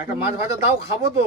একটা মাছ ভাজা দাও, খাবো তো।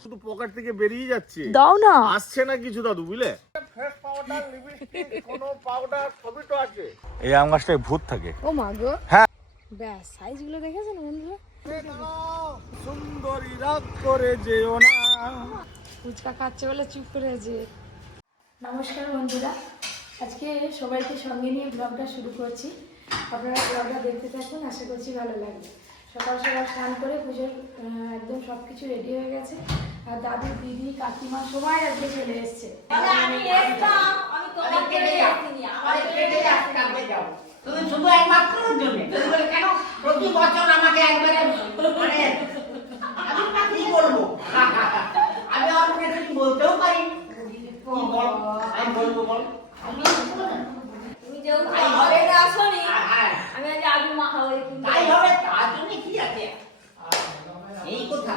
শুধু পকেট থেকে বেরিয়ে যাচ্ছে, দাও না, আসছে না কিছু দাদু, বুঝলে? ফেস পাউডার, লিপস্টিক, কোনো পাউডার সবই তো আছে। এই আম গাছটায় ভূত থাকে। ও মা গো, হ্যাঁ। ব্যাস সাইজ গুলো দেখেছেন বন্ধুরা? সুন্দরী রাগ করে যেও না। ফুচকা খাচ্ছে বলে চুপ করে আছে। নমস্কার বন্ধুরা, আজকে সবাইকে সঙ্গে নিয়ে ব্লগটা শুরু করছি। আপনারা ব্লগটা দেখতে থাকুন, আশা করছি ভালো লাগবে। সকাল সকাল স্নান করে পুজোর একদম সব কিছু রেডি হয়ে গেছে। আর দাদু, দিদি, কাকিমা সবাই আজকে চলে এসছে। তুমি শুধু একমাত্র জন্য কেন প্রতি বছর আমাকে একবারে মানে আমি কি বলবো, আমি আপনাকে কিছু বলতেও পারি। আমি বলবো বল, তুমি যেও ঘরে আসনি, আমি আজ আলু মাখাবো। তাই হবে, তার জন্য কি আছে এই কথা।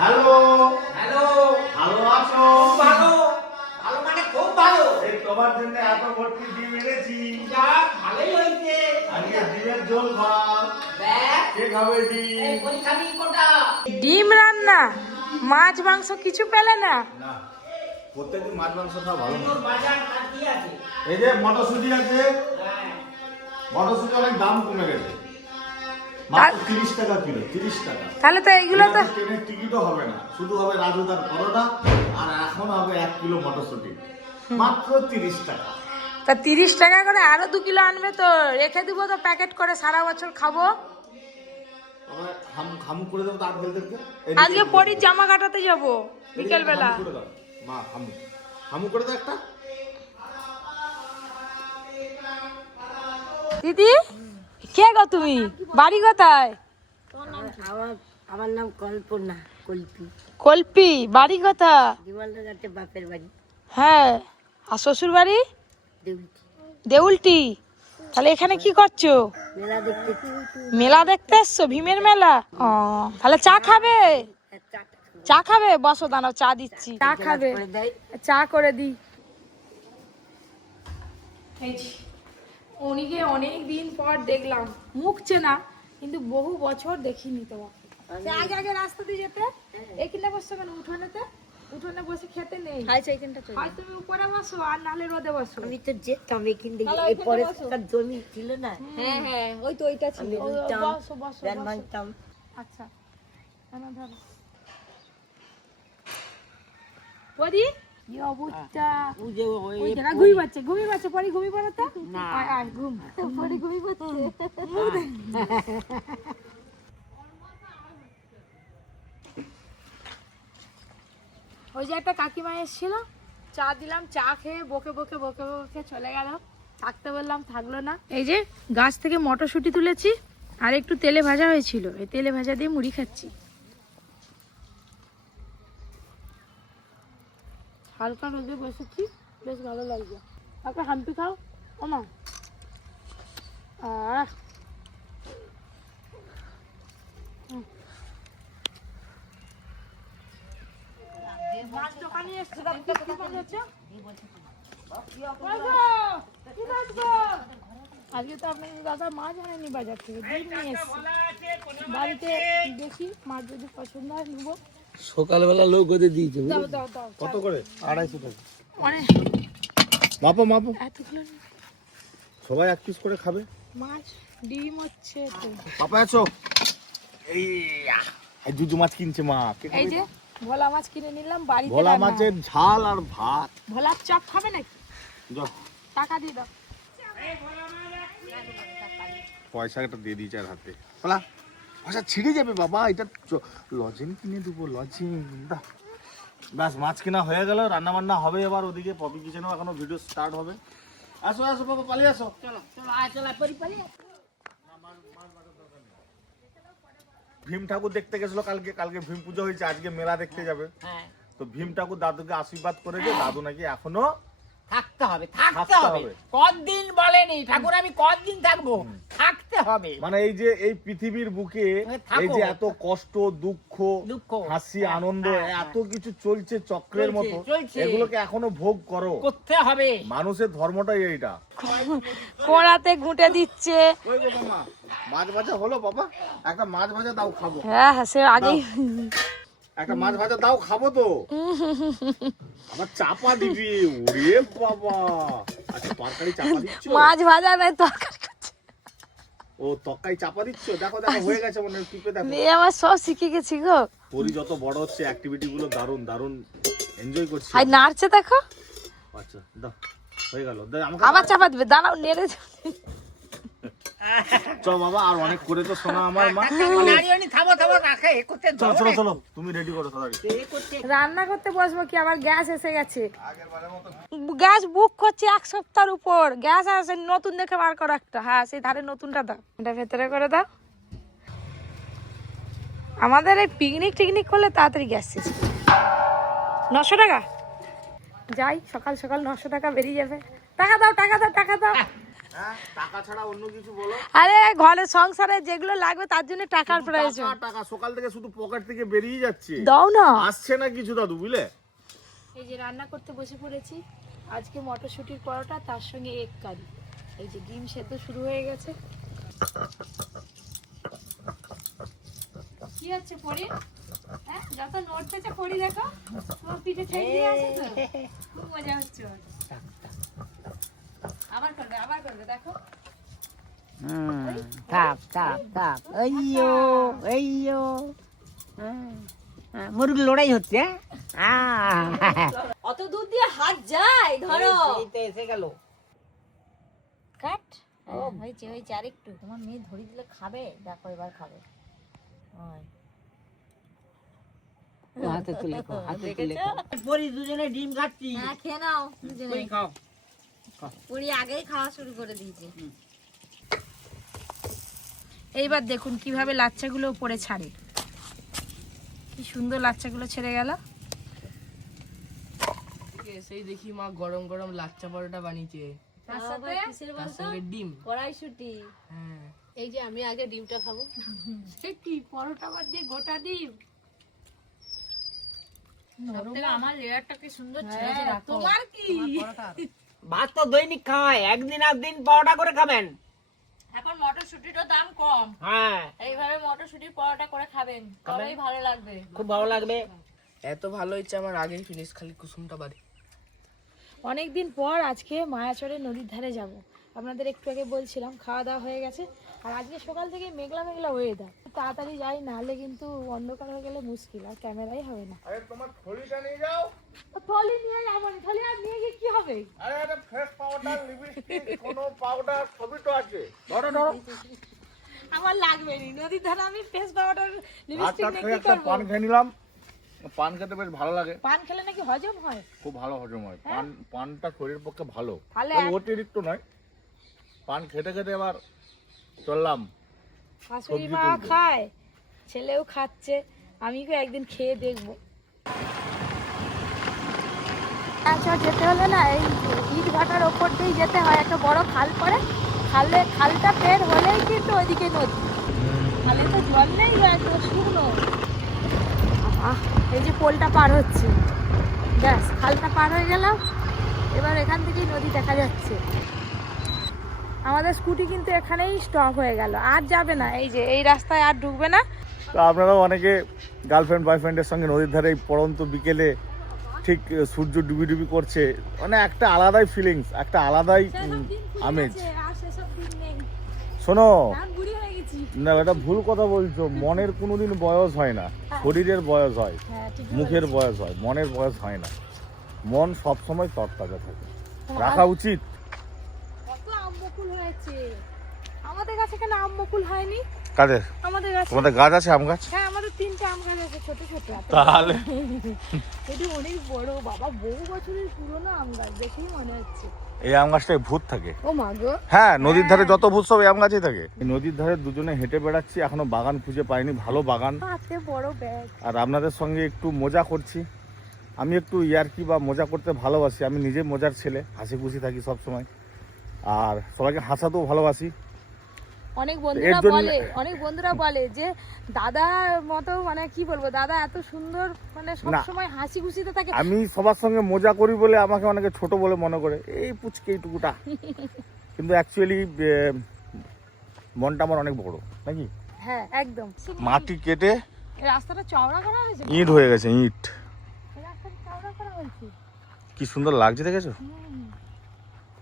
হ্যালো হ্যালো, ভালো আছো? ভালো ভালো মানে খুব ভালো। এই তোমার জন্য এত ভর্তি ডিম এনেছি। যাক, ভালোই হয়েছে। আজকে ডিমের ঝোল ভাত। ব্যাস, কে খাবে ডিম? এই পরীক্ষানি কোটা ডিম রান্না, মাছ মাংস কিছু পেলে না? না, প্রত্যেকদিন মাছ মাংস খাওয়া ভালো না। তোর বাজার কার কি আছে? এই যে মটরশুঁটি আছে, হ্যাঁ, মটরশুঁটি অনেক দাম কমে গেছে, মাত্র 30 টাকা কিলো। 30 টাকা। তাহলে তো এগুলো তো ট্রেনের টিকিটও হবে না, শুধু হবে রাজু তার পরোটা, আর এখন হবে 1 কিলো মটরশুঁটি, মাত্র 30 টাকা। তা 30 টাকা করে আরো 2 কিলো আনবে তো, রেখে দিব তো প্যাকেট করে, সারা বছর খাবো। আমরা হামু করে দেবো তার বেলদেরকে। আজকে পরির জামা কাটাতে যাব বিকেল বেলা। মা হামু করে দাও একটা। দিদি, কে গো তুমি? বাড়ি কোথায়? আমার নাম কল্পনা, কল্পি। কল্পি, বাড়ি কোথা? বিমলনগরতে বাপের বাড়ি, হ্যাঁ। আর শ্বশুর বাড়ি? দেউলটি। দেউলটি। তাহলে এখানে কি করছো? মেলা দেখতে। মেলা দেখতে এসছো? ভীমের মেলা? ও, তাহলে চা খাবে? চা খাবে? বসো, দাঁড়াও চা দিচ্ছি। চা খাবে? চা করে দি। উনিকে অনেক দিন পর দেখলাম, মুখ চেনা কিন্তু বহু বছর দেখিনি তোমাকে। আগে আগে রাস্তা দিয়ে যেতে, এখানে বসছো কেন? উঠোনে বসে খেতে নেই? হয় তুমি উপরে বসো, আর নাহলে রোদে বসো। আমি তো যেতাম এখান থেকে, তাহলে এই ওইখানে পরে বসো। জমি ছিল না, হ্যাঁ হ্যাঁ, ওই তো ওইটা ছিল। আমি রুইতাম, বসো বসো ধান বসো। ভাঙতাম। আচ্ছা, না ধরো পরি, কি অবস্থা? ওই জায়গা ঘুমি পাচ্ছে পরি, ঘুমি পাড়াতে আয় আয় ঘুম, পরি ঘুমি পাচ্ছে। ওই যে একটা কাকিমা এসেছিল, চা দিলাম, চা খেয়ে বকে বকে চলে গেল। থাকতে বললাম, থাকলো না। এই যে গাছ থেকে মটরশুঁটি তুলেছি, আর একটু তেলে ভাজা হয়েছিল, এই তেলে ভাজা দিয়ে মুড়ি খাচ্ছি। হালকা রোদে বসেছি, বেশ ভালো লাগছে। একটা হাম্পি খাও ও মা। মাছ দোকানে এসছে, কি মাছ হচ্ছে? আজকে তো আপনার দাদা মাছ আনেনি বাজার থেকে, ডিম নিয়ে এসছে। বাড়িতে দেখি মাছ যদি পছন্দ হয় নেবো। সকালবেলা লোক ওদের দিয়েছে। দাও দাও দাও। কত করে? 250 টাকা। অনেক মাপো এতগুলো নেই। সবাই 1 পিস করে খাবে। মাছ ডিম হচ্ছে তো। পাপা আছো? এই দুধু মাছ কিনছে মা। এই যে ভোলা মাছ কিনে নিলাম, বাড়িতে ভোলা রান্না মাছের হবে। ঝাল আর ভাত। ভোলার চপ খাবে নাকি? যাও, টাকা দিয়ে দাও। পয়সাটা দিয়ে দিয়েছে আর হাতে। বলা পয়সা ছিঁড়ে যাবে বাবা, এটা লজেন কিনে দেবো, লজেন। ব্যাস, মাছ কেনা হয়ে গেল, রান্না বান্না হবে এবার। ওদিকে পপি কিচেনেও এখনো ভিডিও স্টার্ট হবে। আসো আসো বাবা, পালিয়ে আসো। চলো আয়, চলো পরি পরি। ভীম ঠাকুর দেখতে গেছিল কালকে ভীম পুজো হয়েছে, আজকে মেলা দেখতে যাবে। হ্যাঁ, তো ভীম ঠাকুর দাদুকে আশীর্বাদ করেছে, দাদু নাকি এখনো থাকতে হবে। কতদিন বলেনি ঠাকুর আমি কতদিন থাকবো, থাকতে হবে। মানে এই যে এই পৃথিবীর বুকে থাকো। এই যে এত কষ্ট, দুঃখ, হাসি, আনন্দ, এত কিছু চলছে চক্রের মতো, চলছে। এগুলোকে এখনো ভোগ করো। করতে হবে। মানুষের ধর্মটাই এইটা। কোড়াতে ঘুঁটে দিচ্ছে। ওই গো মামা, মাছ ভাজা হলো বাবা, একটা মাছ ভাজা দাও খাবো। হ্যাঁ হ্যাঁ, সে আগেই একটা মাছ ভাজা দাও খাবো তো। আবার চাপা দিবি, ওরে বাবা। আচ্ছা তরকারি চাপা দিচ্ছ? মাছ ভাজা নাই তরকারি করছে। ও তরকারি চাপা দিচ্ছ, দেখো দেখো হয়ে গেছে মনে হয়, টিপে দেখো। মেয়ে আমার সব শিখে গেছি গো। পরি যত বড় হচ্ছে অ্যাক্টিভিটি গুলো দারুণ দারুণ এনজয় করছে। আর নাড়ছে দেখো। আচ্ছা দাও, হয়ে গেল। আমাকে আবার চাপা দিবে, দাঁড়াও নেড়ে চল বাবা, আর অনেক করে তো শোনা আমার মা। নারিয়ানি থামো থামো রাখে এ করতে চলো চলো চলো, তুমি রেডি করো তাড়াতাড়ি। এ করতে রান্না করতে বসবো কি, আবার গ্যাস এসে গেছে। গ্যাস বুক করছে 1 সপ্তাহের উপর। গ্যাস আছে নতুন দেখে বার করো একটা। হ্যাঁ সেই ধারে নতুনটা দাও, এটা ভেতরে করে দাও। আমাদের এই পিকনিক টিকনিক করলে তাড়াতাড়ি গ্যাস শেষ। 900 টাকা যাই, সকাল সকাল 900 টাকা বেরিয়ে যাবে। টাকা দাও টাকা দাও টাকা দাও। হ্যাঁ, টাকা ছাড়া অন্য কিছু বলো। আরে ঘরে সংসারে যেগুলো লাগবে তার জন্য টাকার প্রয়োজন। টাকা টাকা সকাল থেকে শুধু পকেট থেকে বেরিয়ে যাচ্ছে, দাও না। আসছে না কিছু দাদু বুঝলে। এই যে রান্না করতে বসে পড়েছি। আজকে মটরশুটির পরোটা, তার সঙ্গে এগ কারি। এই যে ডিম সেদ্ধ শুরু হয়ে গেছে। কি হচ্ছে পরি? হ্যাঁ, যত নোট পেয়েছে পরি দেখো, তোমার পিঠে ঠেক দিয়ে আছে তো, খুব মজা হচ্ছে ওর। আবার করবে দেখো। থাপ থাপ থাপ এইয়ো এইয়ো মুরগ লড়াই হচ্ছে। অত দূর দিয়ে হাত যায় ধরো। এই তো এসে গেল। কাট ও হয়েছে হয়েছে, আরেকটু তোমার মেয়ে ধরে দিলে খাবে, দেখো এবার খাবে। ওই ও হাতে তুলে খাও, হাতে তুলে খাও। পরি দুজনে ডিম খাচ্ছি। হ্যাঁ খেয়ে নাও দুজনে। পরি খাও। পুরি আগেই খাওয়া শুরু করে দিয়েছে। এইবার দেখুন কিভাবে লাচ্চাগুলো উপরে ছাড়ে। কি সুন্দর লাচ্চাগুলো ছেড়ে গেল। সেই দেখি মা গরম গরম লাচ্চা পরোটা বানিয়েছে, তার সাথে তার সঙ্গে ডিম। কড়াইশুটি। হ্যাঁ, এই যে আমি আগে ডিমটা খাবো। সে কি পরোটা বাদ দিয়ে গোটা ডিম। সবথেকে আমার লেয়ারটাকে সুন্দর ছেড়ে হ্যাঁ, রাখো। তোমার কি? ভাত তো দৈনিক খাওয়ায়, একদিন একদিন পরোটা করে খাবেন। এখন মটরশুটিরও দাম কম, হ্যাঁ এইভাবে মটরশুটির পরোটা করে খাবেন, তবেই ভালো লাগবে। খুব ভালো লাগবে। এত ভালো হচ্ছে আমার আগেই ফিনিশ, খালি কুসুমটা বাদে। অনেকদিন পর আজকে মায়াচরে নদীর ধারে যাব। আপনাদের একটু আগে বলছিলাম খাওয়া দাওয়া হয়ে গেছে। আর আজকে সকাল থেকে মেঘলা মেঘলা ওয়েদার, তাড়াতাড়ি যাই, নাহলে কিন্তু অন্ধকার হয়ে গেলে মুশকিল, আর ক্যামেরাই হবে না। আরে তোমার থলিটা নিয়ে যাও। থলি নিয়ে যাবো না, থলি আর নিয়ে গিয়ে কি হবে? আরে এটা ফেস পাউডার, লিপস্টিক, কোনো পাউডার সবই তো আছে। ধরো ধরো। আমার লাগবে নি, নদীর ধারে আমি ফেস পাউডার লিপস্টিক হাতটা নিয়ে খেয়ে কি একটা করবো? পান খেয়ে নিলাম। পান খেতে বেশ ভালো লাগে, পান খেলে নাকি হজম হয়? খুব ভালো হজম হয়। পানটা শরীরের পক্ষে ভালো, তাহলে তবে অতিরিক্ত নয়। পান খেতে খেতে এবার চললাম। শাশুড়ি সবজি মা তুলবো। খায়, ছেলেও খাচ্ছে, আমিও একদিন খেয়ে দেখবো। আচ্ছা যেতে হলে না এই ইট ভাটার ওপর দিয়েই যেতে হয়, একটা বড় খাল পড়ে, খালটা পের হলেই কিন্তু ওইদিকে নদী। খালে তো জল নেই, একদম শুকনো। এই যে পোলটা পার হচ্ছে, ব্যাস খালটা পার হয়ে গেলাম। এবার এখান থেকেই নদী দেখা যাচ্ছে। আমাদের স্কুটি কিন্তু এখানেই স্টপ হয়ে গেল, আর যাবে না, এই যে এই রাস্তায় আর ঢুকবে না। তো আপনারাও অনেকে গার্লফ্রেন্ড বয়ফ্রেন্ডের সঙ্গে নদীর ধারে এই পড়ন্ত বিকেলে ঠিক সূর্য ডুবি ডুবি করছে, মানে একটা আলাদাই ফিলিংস, একটা আলাদাই আমেজ। আর সেসব দিন নেই, শোনো, এখন বুড়ি হয়ে গেছি। না এটা ভুল কথা বলছো। মনের কোনোদিন বয়স হয় না, শরীরের বয়স হয়, হ্যাঁ ঠিক মুখের বয়স হয়, মনের বয়স হয় না। মন সবসময় তরতাজা থাকে, রাখা উচিত। কত আম বকুল হয়েছে আমাদের কাছে, কেন আম বকুল হয়নি কাদের? আমাদের কাছে? তোমাদের গাছ আছে, আম গাছ? হ্যাঁ আমাদের 3টে আম গাছ আছে, ছোট ছোট। তাহলে এটা অনেক বড় বাবা, বহু বছরের পুরনো আম গাছ, দেখেই মনে হচ্ছে। এই আম গাছটায় ভূত থাকে। ও মা গো, হ্যাঁ, নদীর ধারে যত ভূত সব এই আম গাছেই থাকে। এই নদীর ধারে দুজনে হেঁটে বেড়াচ্ছি, এখনো বাগান খুঁজে পাইনি, ভালো বাগান। হাতে বড় ব্যাগ। আর আপনাদের সঙ্গে একটু মজা করছি। আমি একটু ইয়ার্কি বা মজা করতে ভালোবাসি, আমি নিজে মজার ছেলে, হাসি খুশি থাকি সব সময়, আর সবাইকে হাসাতেও ভালোবাসি। অনেক এর বন্ধুরা বলে যে দাদা মতো, মানে কি বলবো, দাদা এত সুন্দর, মানে সব সময় হাসি খুশিতে থাকে। আমি সবার সঙ্গে মজা করি বলে আমাকে অনেকে ছোট বলে মনে করে, এই পুচকে এইটুকুটা। কিন্তু অ্যাকচুয়ালি মনটা আমার অনেক বড় নাকি? হ্যাঁ একদম। মাটি কেটে এই রাস্তাটা চওড়া করা হয়েছে, ইট হয়ে গেছে, ইট। এই রাস্তাটা চওড়া করা হয়েছে। কি সুন্দর লাগছে দেখেছো?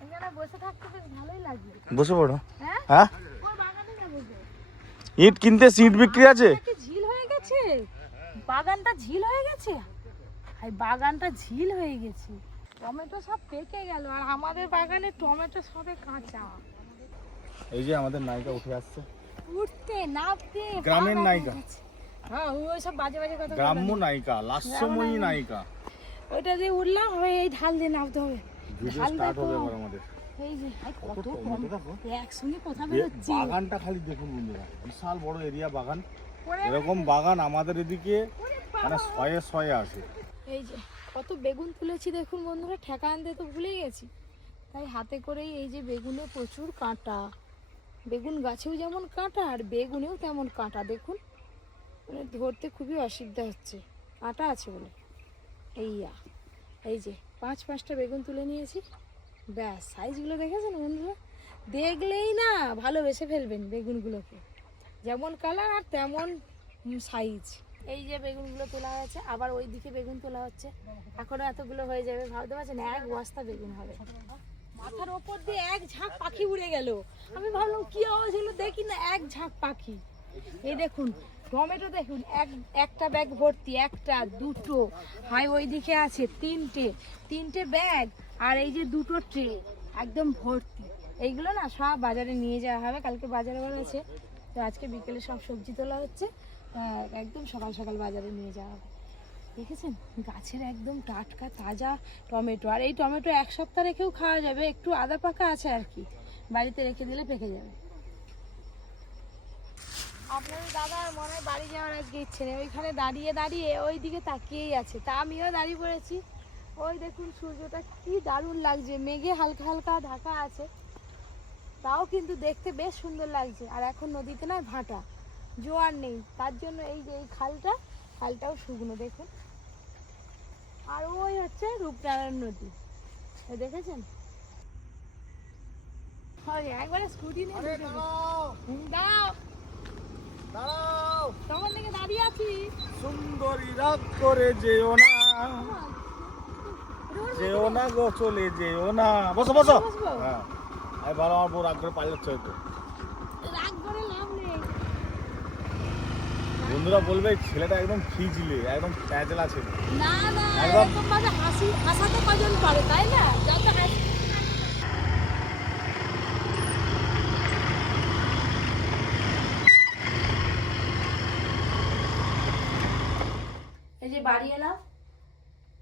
এখানে বসে থাকতে বেশ ভালোই লাগবে। বসে পড়ো। হ্যাঁ হ্যাঁ, ওর বাগানে যাবো তো। ইট কিনতে ইট বিক্রি আছে। কি ঝিল হয়ে গেছে, বাগানটা ঝিল হয়ে গেছে, এই বাগানটা ঝিল হয়ে গেছে। টমেটো সব পেকে গেল আর আমাদের বাগানে টমেটো সবে কাঁচা। এই যে আমাদের নায়িকা উঠে আসছে, উঠতে নামতে গ্রামের পা নায়িকা। ব্যথা করছে। হ্যাঁ ওই সব বাজে বাজে কথা গ্রাম্য নায়িকা, লাস্যময়ী নায়িকা। ওইটা দিয়ে উঠলাম, হবে এই ঢাল দিয়ে নামতে হবে। ভিডিও ঢাল স্টার্ট হবে দেখো। এবার আমাদের। এই যে হাই কত টমেটো দেখো। একসঙ্গে কথা এ বেরোচ্ছে। বাগানটা খালি দেখুন বন্ধুরা, বিশাল বড় এরিয়া বাগান। ওরে এরকম বাগান আমাদের এদিকে মানে শয়ে শয়ে আছে। এই যে কত বেগুন তুলেছি দেখুন বন্ধুরা, ঠেকা আনতে তো ভুলে গেছি, তাই হাতে করেই। এই যে বেগুনে প্রচুর কাঁটা, বেগুন গাছেও যেমন কাঁটা আর বেগুনেও তেমন কাঁটা দেখুন, মানে ধরতে খুবই অসুবিধা হচ্ছে, কাঁটা আছে বলে। এই যে 5-5টা বেগুন তুলে নিয়েছি, ব্যাস। সাইজগুলো দেখেছেন বন্ধুরা, দেখলেই না ভালোবেসে ফেলবেন বেগুনগুলোকে, যেমন কালার আর তেমন সাইজ। এই যে বেগুনগুলো তোলা হয়েছে, আবার ওই দিকে বেগুন তোলা হচ্ছে, এখনো এতগুলো হয়ে যাবে ভাবতে পারছেন, এক বস্তা বেগুন হবে। মাথার ওপর দিয়ে এক ঝাঁক পাখি উড়ে গেল, আমি ভাবলাম কি আওয়াজ হলো, দেখি না এক ঝাঁক পাখি। এই দেখুন টমেটো দেখুন, একটা ব্যাগ ভর্তি, একটা দুটো, হাই ওই দিকে আছে তিনটে ব্যাগ, আর এই যে দুটো ট্রে একদম ভর্তি। এইগুলো না সব বাজারে নিয়ে যাওয়া হবে, কালকে বাজারে বার আছে, তো আজকে বিকেলে সব সবজি তোলা হচ্ছে, একদম সকাল সকাল বাজারে নিয়ে যাওয়া হবে। দেখেছেন গাছের একদম টাটকা তাজা টমেটো, আর এই টমেটো 1 সপ্তাহ রেখেও খাওয়া যাবে, একটু আদা পাকা আছে আর কি, বাড়িতে রেখে দিলে পেকে যাবে। আপনাদের দাদার মনে হয় বাড়ি যাওয়ার আজকে ইচ্ছে নেই, ওইখানে দাঁড়িয়ে দাঁড়িয়ে ওই দিকে তাকিয়েই আছে, তা আমিও দাঁড়িয়ে পড়েছি। ওই দেখুন সূর্যটা কি দারুণ লাগছে, মেঘে হালকা হালকা ঢাকা আছে, তাও কিন্তু দেখতে বেশ সুন্দর লাগছে। আর এখন নদীতে না ভাটা, জোয়ার নেই, তার জন্য এই যে এই খালটাও শুকনো দেখুন। আর ওই হচ্ছে রূপনারায়ণ নদী, দেখেছেন? একবারে স্কুটি নিয়ে দাঁড়াও, তখন থেকে দাঁড়িয়ে আছি। সুন্দরী রাগ করে যেও না, যেও না গো, চলে যেও না। বসো বসো। হ্যাঁ, আমি ভালো, আমার বউ রাগ করে পালাচ্ছে হয়তো। রাগ করে লাভ নেই। বন্ধুরা বলবে এই ছেলেটা একদম খিজলে, একদম প্যাজলা ছেলে। না না, একদম। এরকম ভাবে হাসাতে কজন পারে, তাই না? যত হাসি। এই যে বাড়ি এলাম,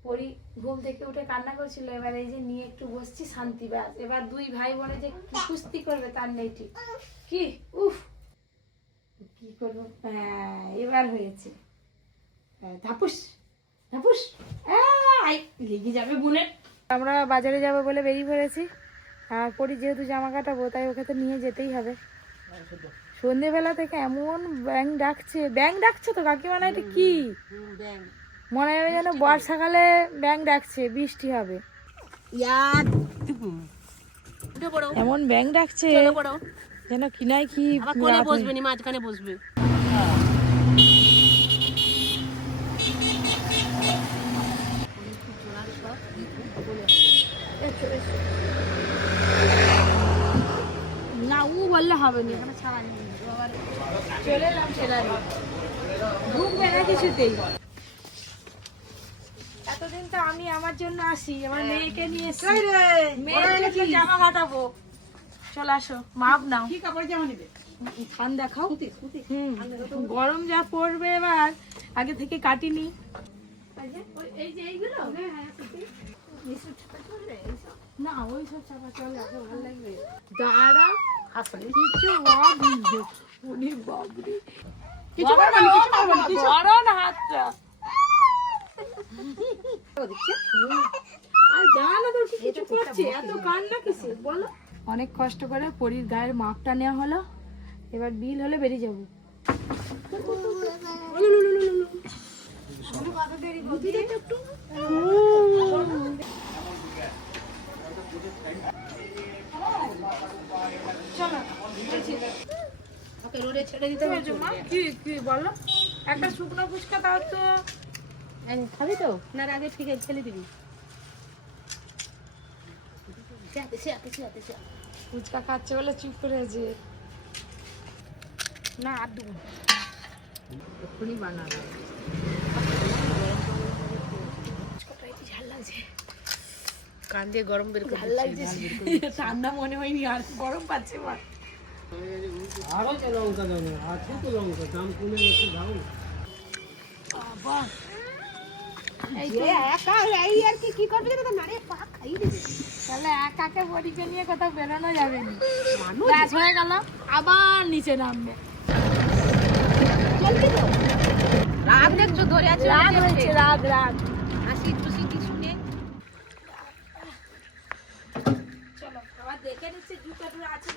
পরি ঘুম থেকে উঠে কান্না করছিল, এবার এই যে নিয়ে একটু বসছি, শান্তি। ব্যাস, এবার 2 ভাই বোনে যে কি কুস্তি করবে তার নেই ঠিক। কি উফ, কি করবো? হ্যাঁ এবার হয়েছে, ধাপুস ধাপুস, লেগে যাবে বোনে। আমরা বাজারে যাবো বলে বেরিয়ে পড়েছি, আর পরি যেহেতু জামা কাটাবো তাই ওকে তো নিয়ে যেতেই হবে। সন্ধেবেলা থেকে এমন ব্যাং ডাকছে তো কাকিমা, না এটা কি মনে হয় যেন বর্ষাকালে ব্যাং ডাকছে, বৃষ্টি হবে এমন ব্যাং ডাকছে, যেন কিনাই কি বসবে নি, মাঝখানে বসবে। না ও বললে হবে না, চলে এলাম ঠেলারে, ঢুকবে না কিছুতেই। এতদিন তো আমি আমার জন্য আসি, আমার মেয়েকে নিয়ে এসছি, মেয়েকে জামা কাটাবো। চলে আসো, মাপ নাও। কি কাপড় জামা নেবে? থান দেখাও। গরম যা পড়বে এবার, আগে থেকে কাটিনি। এই যে এইগুলো না, ওই সব চাপা চলে, ভালো লাগবে। দাঁড়া কিছু উনি বাবরি কিছু করবে না, কিছু করবে না, কিছু বড় না হাতটা। আর দাঁড়া তো কিছু করছে, এত কান্না কিসে বলো? অনেক কষ্ট করে পরীর গায়ের মাপটা নেওয়া হলো, এবার বিল হলে বেরিয়ে যাবো। চলো রোদে ছেড়ে দিতে হয়েছে মা। কি কি বলো? একটা শুকনো ফুচকা দাও তো। খাবি তো না আগে ঠিক আছে ফেলে দিবি ফুচকা খাচ্ছে বলে চুপ করে আছে। না আর দেবো না। এক্ষুনি বানাবো ঝাল লাগছে, কান দিয়ে গরম বের করে ঝাল লাগছে। ঠান্ডা মনে হয়নি, আর গরম পাচ্ছে মা। আরো তো লঙ্কা দেবো, আছে তো লঙ্কা, দাম কমে গেছে দাও। বাবা তাহলে একাকে বড়িকে নিয়ে কোথাও বেরোনো যাবে না, ব্যাস হয়ে গেল, আবার নিচে নামবে। রাগ দেখছো ধরে আছে রাগ হয়েছে, রাগ রাগ। হাসি খুশি কিছু নেই চলো আবার দেখে নিচ্ছে জুতা টুরা আছে